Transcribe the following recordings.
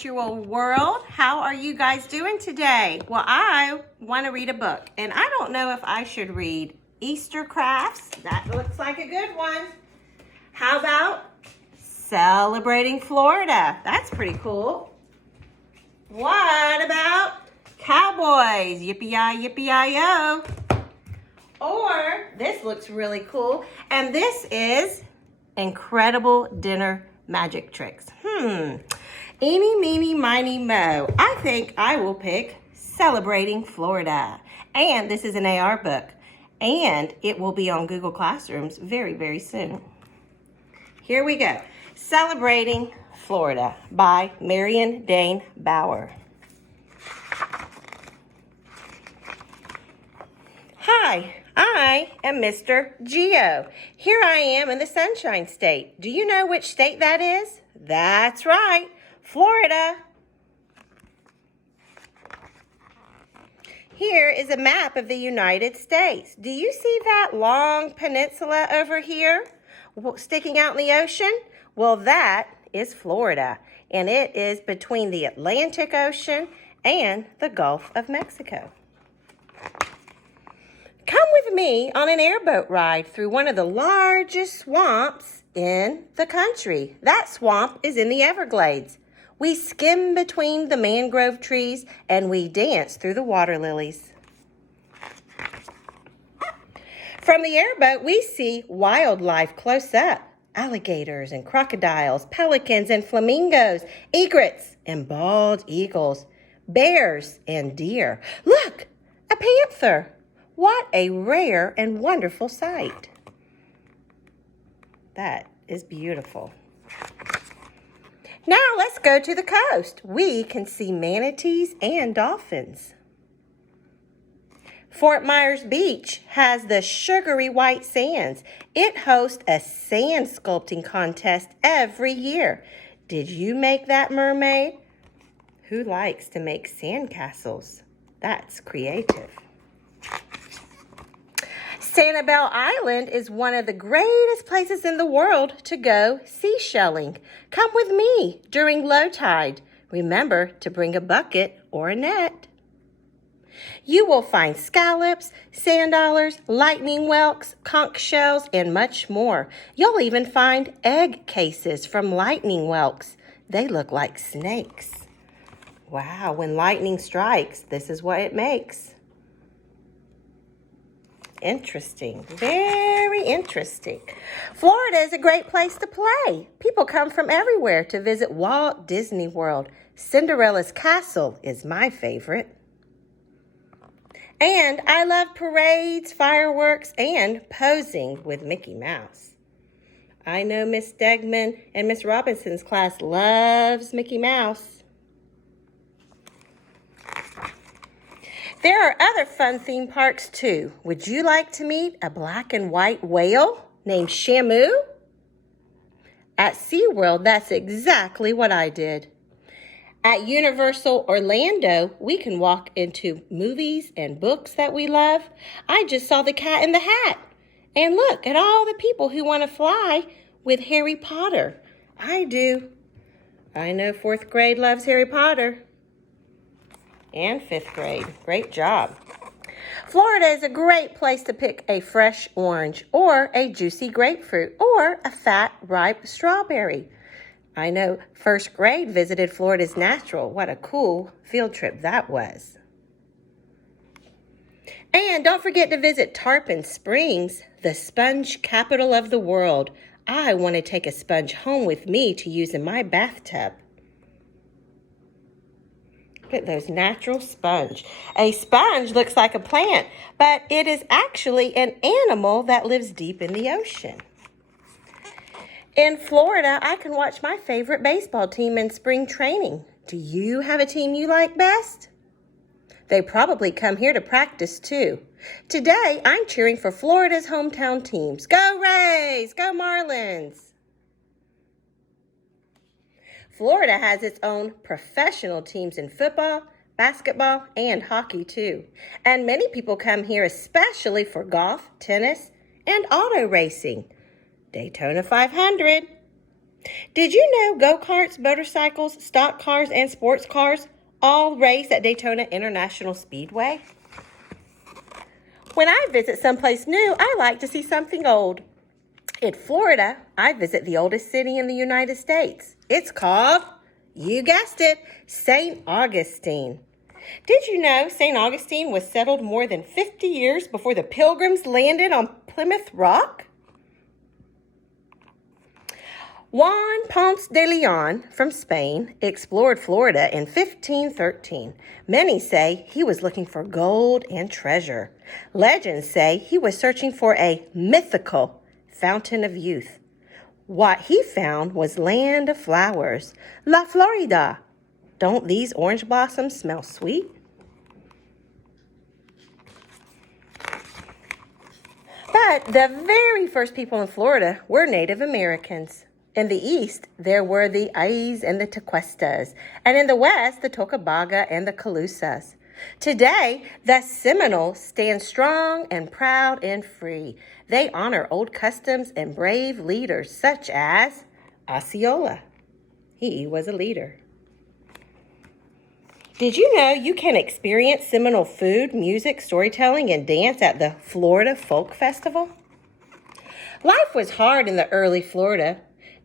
virtual world. How are you guys doing today? Well, I want to read a book, and I don't know if I should read Easter Crafts. That looks like a good one. How about Celebrating Florida? That's pretty cool. What about Cowboys? Yippee-yi, yippee-yi-yo. Or this looks really cool, and this is Incredible Dinner Magic Tricks. Eeny, meeny, miny, mo. I think I will pick Celebrating Florida. And this is an AR book, and it will be on Google Classrooms very, very soon. Here we go. Celebrating Florida by Marion Dane Bauer. Hi, I am Mr. Geo. Here I am in the Sunshine State. Do you know which state that is? That's right, Florida. Here is a map of the United States. Do you see that long peninsula over here sticking out in the ocean? Well, that is Florida, and it is between the Atlantic Ocean and the Gulf of Mexico. Come with me on an airboat ride through one of the largest swamps in the country. That swamp is in the Everglades. We skim between the mangrove trees and we dance through the water lilies. From the airboat, we see wildlife close up. Alligators and crocodiles, pelicans and flamingos, egrets and bald eagles, bears and deer. Look, a panther. What a rare and wonderful sight. That is beautiful. Now let's go to the coast. We can see manatees and dolphins. Fort Myers Beach has the sugary white sands. It hosts a sand sculpting contest every year. Did you make that mermaid? Who likes to make sand castles? That's creative. Sanibel Island is one of the greatest places in the world to go seashelling. Come with me during low tide. Remember to bring a bucket or a net. You will find scallops, sand dollars, lightning whelks, conch shells, and much more. You'll even find egg cases from lightning whelks. They look like snakes. Wow, when lightning strikes, this is what it makes. Interesting, very interesting. Florida is a great place to play. People come from everywhere to visit Walt Disney World. Cinderella's Castle is my favorite. And I love parades, fireworks, and posing with Mickey Mouse. I know Miss Stegman and Miss Robinson's class loves Mickey Mouse. There are other fun theme parks too. Would you like to meet a black and white whale named Shamu? At SeaWorld, that's exactly what I did. At Universal Orlando, we can walk into movies and books that we love. I just saw The Cat in the Hat. And look at all the people who want to fly with Harry Potter. I do. I know 4th grade loves Harry Potter. And 5th grade. Great job. Florida is a great place to pick a fresh orange or a juicy grapefruit or a fat, ripe strawberry. I know 1st grade visited Florida's Natural. What a cool field trip that was. And don't forget to visit Tarpon Springs, the sponge capital of the world. I want to take a sponge home with me to use in my bathtub. Look at those natural sponge. A sponge looks like a plant, but it is actually an animal that lives deep in the ocean. In Florida, I can watch my favorite baseball team in spring training. Do you have a team you like best? They probably come here to practice too. Today, I'm cheering for Florida's hometown teams. Go Rays! Go Marlins! Florida has its own professional teams in football, basketball, and hockey too. And many people come here especially for golf, tennis, and auto racing. Daytona 500. Did you know go-karts, motorcycles, stock cars, and sports cars all race at Daytona International Speedway? When I visit someplace new, I like to see something old. In Florida, I visit the oldest city in the United States. It's called, you guessed it, St. Augustine. Did you know St. Augustine was settled more than 50 years before the Pilgrims landed on Plymouth Rock? Juan Ponce de Leon from Spain explored Florida in 1513. Many say he was looking for gold and treasure. Legends say he was searching for a mythical fountain of youth. What he found was land of flowers, La Florida. Don't these orange blossoms smell sweet? But the very first people in Florida were Native Americans. In the east, there were the Ayes and the Tequestas, and in the west, the Tocobaga and the Calusas. Today, the Seminoles stand strong and proud and free. They honor old customs and brave leaders such as Osceola. He was a leader. Did you know you can experience Seminole food, music, storytelling, and dance at the Florida Folk Festival? Life was hard in the early Florida.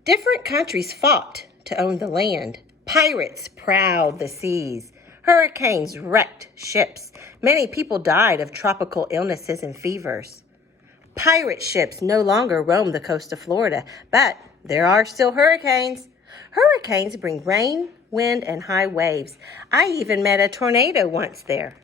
Different countries fought to own the land. Pirates prowled the seas. Hurricanes wrecked ships. Many people died of tropical illnesses and fevers. Pirate ships no longer roam the coast of Florida, but there are still hurricanes. Hurricanes bring rain, wind, and high waves. I even met a tornado once there.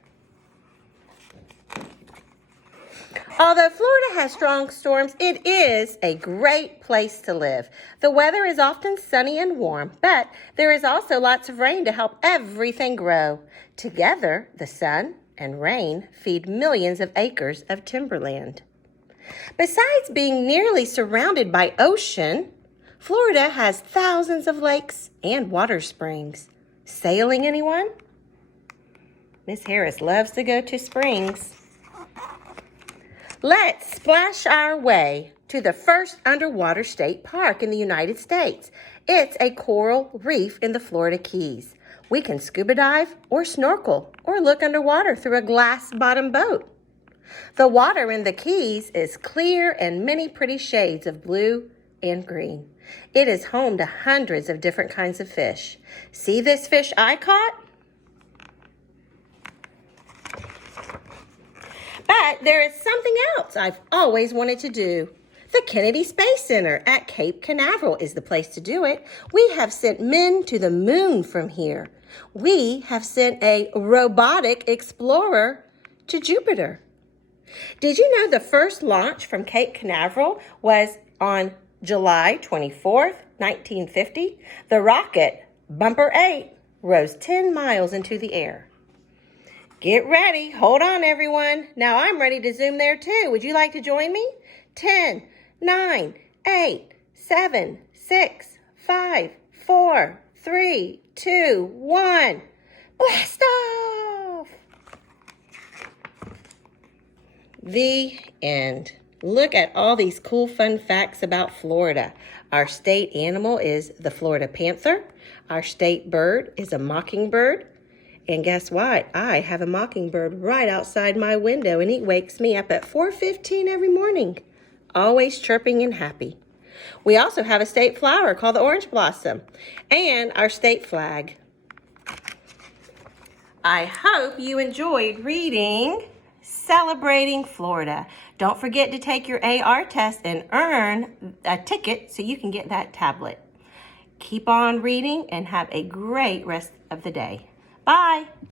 Although Florida has strong storms, it is a great place to live. The weather is often sunny and warm, but there is also lots of rain to help everything grow. Together, the sun and rain feed millions of acres of timberland. Besides being nearly surrounded by ocean, Florida has thousands of lakes and water springs. Sailing, anyone? Miss Harris loves to go to springs. Let's splash our way to the first underwater state park in the United States. It's a coral reef in the Florida Keys. We can scuba dive or snorkel or look underwater through a glass-bottom boat. The water in the Keys is clear and many pretty shades of blue and green. It is home to hundreds of different kinds of fish. See this fish I caught? But there is something else I've always wanted to do. The Kennedy Space Center at Cape Canaveral is the place to do it. We have sent men to the moon from here. We have sent a robotic explorer to Jupiter. Did you know the first launch from Cape Canaveral was on July 24th, 1950? The rocket, Bumper 8, rose 10 miles into the air. Get ready. Hold on, everyone. Now I'm ready to zoom there too. Would you like to join me? 10, 9, 8, 7, 6, 5, 4, 3, 2, 1. Blast off! The end. Look at all these cool, fun facts about Florida. Our state animal is the Florida panther. Our state bird is a mockingbird. And guess what? I have a mockingbird right outside my window, and he wakes me up at 4:15 every morning, always chirping and happy. We also have a state flower called the orange blossom, and our state flag. I hope you enjoyed reading Celebrating Florida. Don't forget to take your AR test and earn a ticket so you can get that tablet. Keep on reading and have a great rest of the day. Bye.